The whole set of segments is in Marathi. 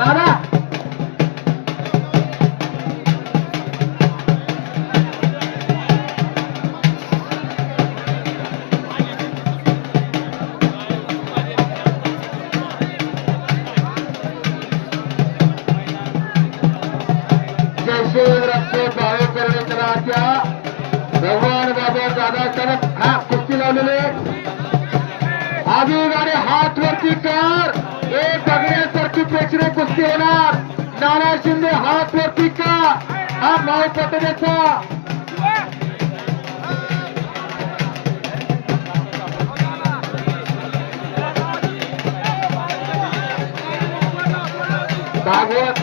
दादा जयशिवराजचे भावे करण्याच्या भगवान बाबा दादा कडक हा कुस्ती लावलेले आधी गाडी हात वरती कर एक बघण्यासारखी प्रेक्षणीय कुस्ती होणार. नाना शिंदे हात वरती का हा माव पटण्याचा भागवत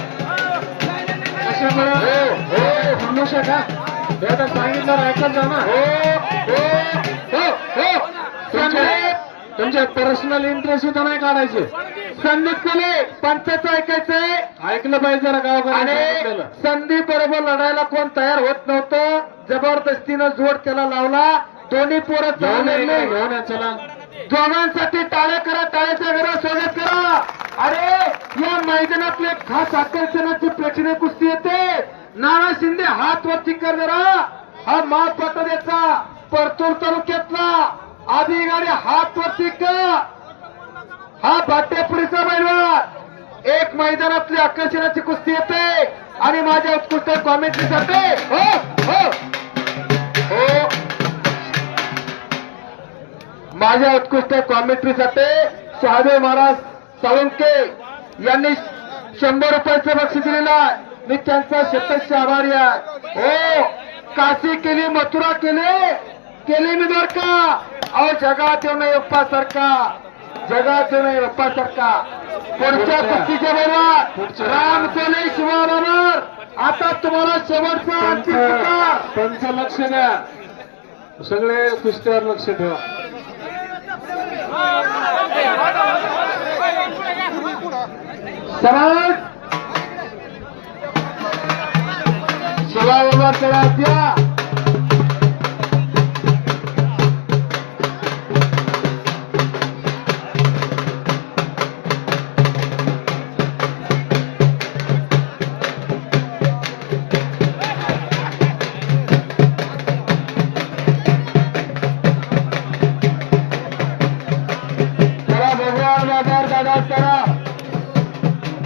कशामुळे हमेशा का सांगितलं ऐकत जा ना. तुमचे पर्सनल इंटरेस्ट इथं नाही काढायचे. संदीप कोले पंचाचं ऐकायचंय ऐकलं पाहिजे जरा गाव. आणि संदीप बरोबर लढायला कोण तयार होत नव्हतं. जबरदस्तीनं जोड त्याला लावला. दोन्ही पोरं घेऊन चला दोघांसाठी टाळ्या करा. टाळ्याच्या घरात स्वागत करा. अरे या मैदानातले खास आकर्षणाची प्रेक्षणीय कुस्ती येते. नाना शिंदे हात वरती कर जरा. हा माळ पटोद्याचा परतूर तालुक्यातला आधी गाडी हात वरती का हा भाट्यापुरीचा मैदान एक मैदानातली आकर्षणाची कुस्ती येते. आणि माझ्या उत्कृष्ट कॉमेंट्रीसाठी हो हो हो माझ्या उत्कृष्ट कॉमेंट्रीसाठी शहादेव महाराज साळुंके यांनी 100 रुपयाचं बक्षीस दिलेलं आहे. मी त्यांचा शतश आभारी आहे. हो काशी केली मथुरा केली मी बर का. अहो जगात येऊ नये सारखा जगात येऊ नये सारखा. पुढच्या कुस्तीच्या बरोबर राम कोले शिवा बरोबर. आता तुम्हाला शेवटचा अंतिम त्यांचं लक्ष द्या. सगळे कुस्त्यावर लक्ष ठेवा. समाज शिवा बाबा चला द्या.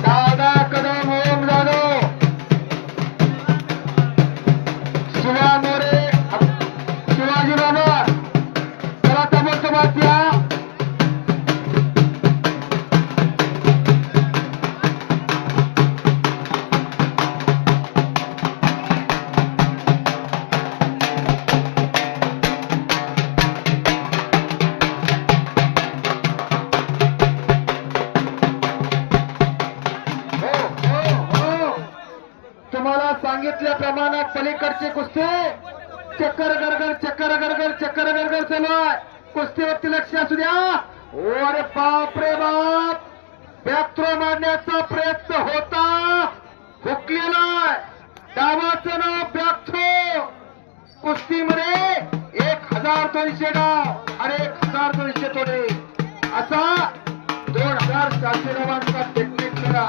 दादा कदम ओम जाधव शिवा मोरे शिवाजी बाबा चला तबोतबात या. तुम्हाला सांगितल्याप्रमाणे पलीकडची कुस्ती चक्कर गरगर चक्कर गरगर चक्कर गरगर चालू आहे. कुस्तीवरती लक्ष असू द्या. अरे बाप रे बाप बॅक मारण्याचा प्रयत्न होता हुकलेला डावाचं नाव बॅक थ्रो. कुस्तीमध्ये 1200 डाव आणि 1200 तोडे असा 2400 डावांचा टेक्निक करा.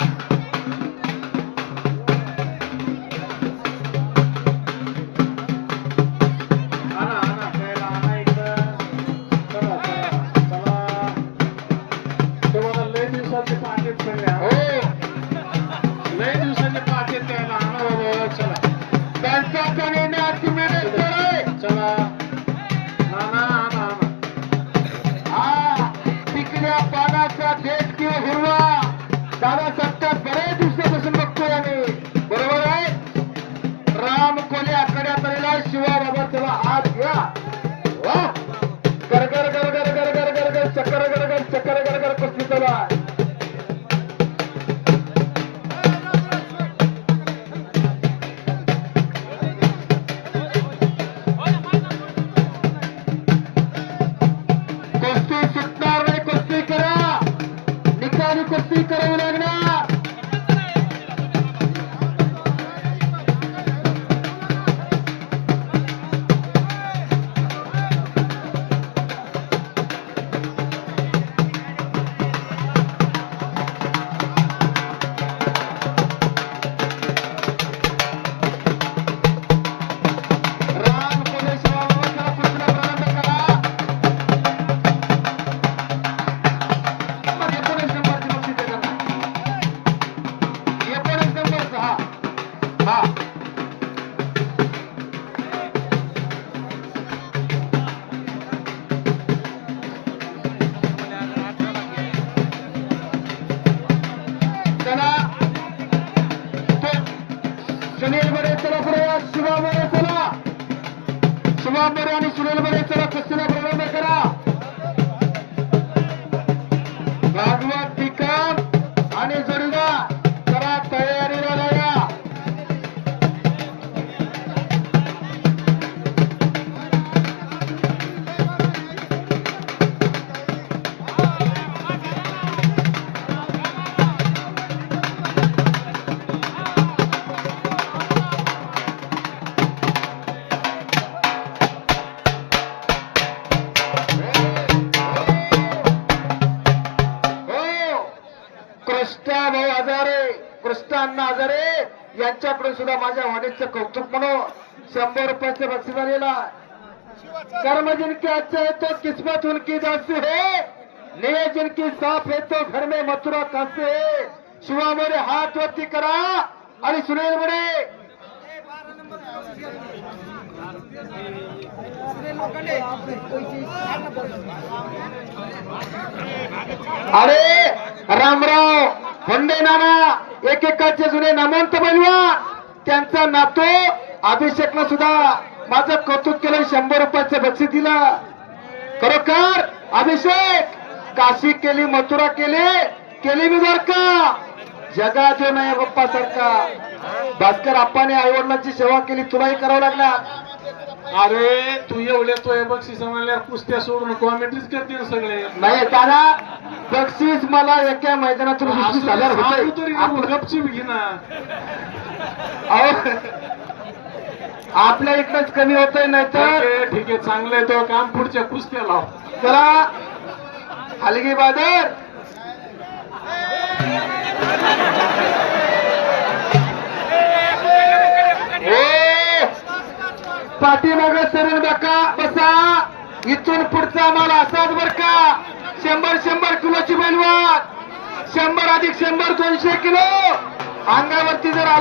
त्यांचा निर्णय चला नाना सुनील बरे चला प्रवास, शिवा बरे चला, शिवा बरे आणि सुनील बरे चला, कुस्तीला प्रारंभ करा. भागवत ठिकाण आणि जोडीदार करा तयारीला लागा. कृष्णा भाऊ हजारे, कृष्णा अण्णा हजारे यांच्याकडून सुद्धा माझ्या वाणीचं कौतुक म्हणून 100 रुपयाचं बक्षीस आलेलं आहे. कर्म जिनके अच्छे है तो किस्मत उनकी दासी है, निये जिनकी साफ है तो घर में मथुरा कासे है. शिवा मोरे हात वरती करा आणि सुनील मोरे अरे रामराव होंडे नाना एकेकाचे जुने नामवंत पैलवान त्यांचा नातो अभिषेकनं सुद्धा माझं कौतुक केलं, 100 रुपयाचं बक्षीस दिलं. खरोखर अभिषेक काशी केली, मथुरा केली मी द्वारका, जगा जो नाही बाप्पा सारखा. भास्कर आप्पाने आई वडिलांची सेवा केली, तुलाही करावं लागणार. अरे तू एवढे तो बक्षीस म्हणल्या कुस्त्या सोडून कॉमेंट्रीज करते सगळे. नाही दादा, बक्षीस मला एका मैदानातून 20,000 तरी होते. गपचीप घे ना. आपल्या इकडंच कमी होतंय, नाहीतर ठीक आहे चांगलं आहे तो काम, पुढच्या कुस्त्या लाव. चला हलगी बादर पाठीमाग सरण बका बसा, इथून पुढचा आम्हाला असाच बर का. 100 किलोची बैलवान, 100 अधिक 100 200 किलो अंगावरती जर आलं